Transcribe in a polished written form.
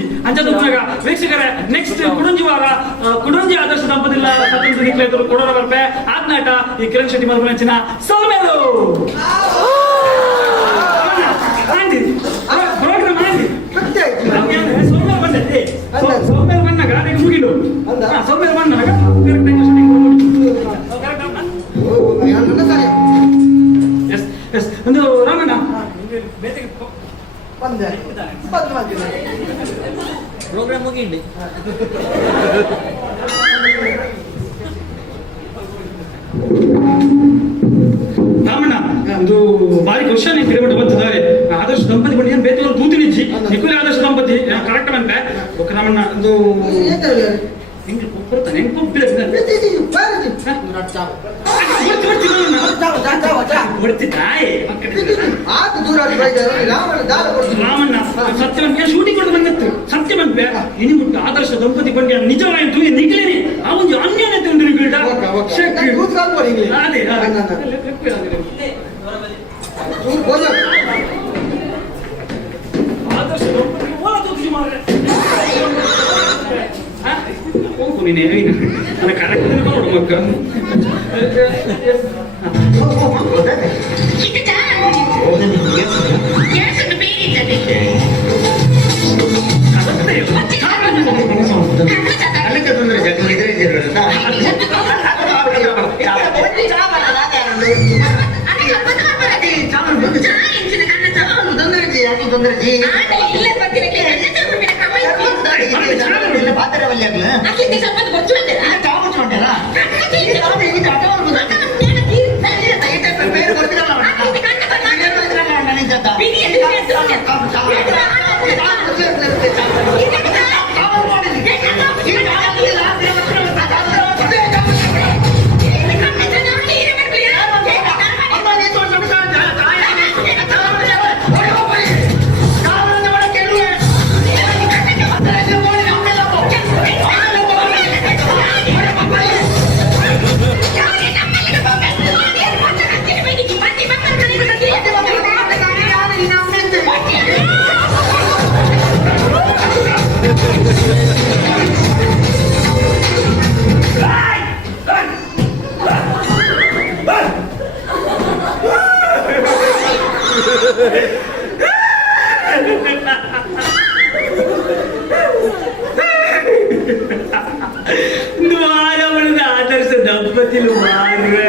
ಇಜ್ಜಿ ಅಂಚದ ವೀಕ್ಷಕರೇ ನೆಕ್ಸ್ಟ್ ಕುಡಂಜಿ ವಾರ ಕುಡಂಜಿ ಆದರ್ಶ ದಂಪತಿಲ್ಲ ನಿಕ್ಲೇತರು ಕೊಡೋರ ಬರ್ಪೆ ಆದ್ನಾಟ ಈ ಕಿರಣ್ ಶೆಟ್ಟಿ ಮದುವೆ ನೆಚ್ಚಿನ ಸೌಮ್ಯರು ಪ್ರೋಗ್ರಾಮ್ ಆಂಡಿ ಸೌಮ್ಯ ಬಂದೈತಿ ಸೌಮ್ಯ ಬಂದಾಗ ಈಗ ಮುಗಿಲು ಸೌಮ್ಯ ಬಂದಾಗ ಒಂದು ರಾಮಣ್ಣ ಪ್ರೋಗ್ರಾಮ್ ಮುಗಿಂಡಿ ರಾಮಣ್ಣ ಒಂದು ಬಾರಿ ಕ್ವಶನ್ ಕಿಲೋಮೀಟರ್ ಬರ್ತದೆ ಆದರ್ಶ ದಂಪತಿ ಬಂದು ಏನು ಬೇರೆ ದೂತಿನಿಜ್ಜಿ ನಿಖುಲಿ ಆದರ್ಶ ದಂಪತಿ ಕರೆಕ್ಟ್ ಬಂದೆ ಓಕೆ ರಾಮಣ್ಣ ಒಂದು ಹೆಂಗೆ ಕೊಡ್ತಾನೆ ಹೆಂಗೆ ಕೊಬ್ಬಿಲ್ಲ ರಾಮಣ್ಣ ಸತ್ಯವಂತ ಶೂಟಿಂಗ್ ಕೊಟ್ಟು ಬಂದಿತ್ತು ಸತ್ಯವಂತ ಇನಿ ಮುಟ್ಟು ಆದರ್ಶ ದಂಪತಿ ಬಗ್ಗೆ ನಿಜವಾಯಿತು ನಿಖಿಲೇನೆ ಆ ಒಂದು ಅನ್ಯೋನ್ಯತೆ ಉಂಟು ನಿಖಿಲ ಅದೇ ಆದರ್ಶ ದಂಪತಿ ಓಲ ತೋರಿಸಿ ಮಾರ್ರೆ ಹೋಗು ನೀನು ನನ್ನ ಕರೆಕ್ಟ್ ನೋಡು ಮಕ್ಕ ಆದರ್ಶ ದಂಪತಿಲು ಮಾರ್ರೆ